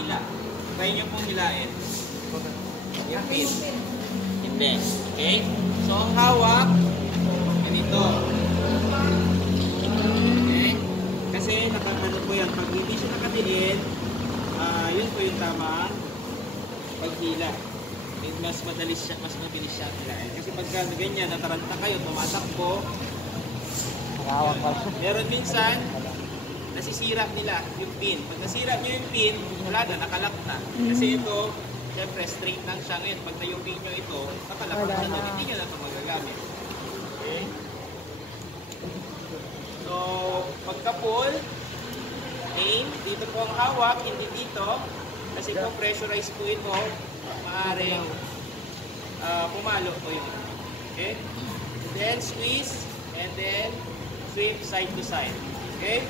Hila. Try nyo pong hilain. Yung pin. Hindi. Okay? So, ang hawak, ganito. Okay? Kasi nakakano po yan. Pag hindi siya nakatiil, yun po yung tama paghila. Mas mabilis siya hilain. Kasi pagka ganyan, nataranta kayo, tumatakbo, meron minsan, nasisira nila yung pin. Pag nasira nyo yung pin, wala na, nakalak na. Kasi ito, siyempre, straight lang siya ngayon. Pag nayumpin nyo ito, nakalak na siya. Hindi nyo na ito magagamit. Okay? So, pagka-pull, aim, dito po ang hawak, hindi dito. Kasi kung pressurize po ito, maaaring pumalo po yun. Okay? Then, squeeze, and then, sweep side to side. Okay?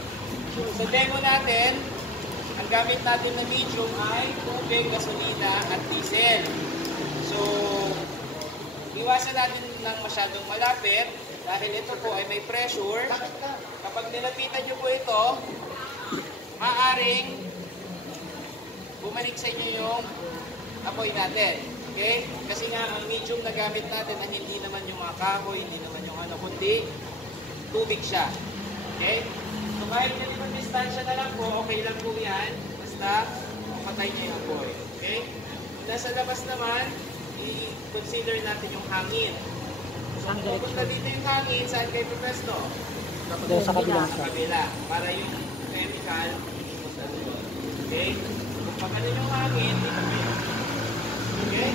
Sa demo natin, ang gamit natin na medium ay tubig, gasolina, at diesel. So, iwasan natin ng masyadong malapit dahil ito po ay may pressure. Kapag nilapitan nyo po ito, maaaring bumalik sa inyo yung apoy natin. Okay? Kasi nga, ang medium na gamit natin ay hindi naman yung mga kahoy, hindi naman yung ano, kundi tubig siya. Okay? So kahit yung ibang distansya na lang po, okay lang po yan. Basta patay niya yung apoy. Okay? Nasa labas naman, i-consider natin yung hangin. So kung pupunta dito yung hangin, saan kayo pupesto? Sa kabila. Sa kabila. Para yung chemical, sa dulo. Okay? Kung pag ano yung hangin, dito kayo. Okay?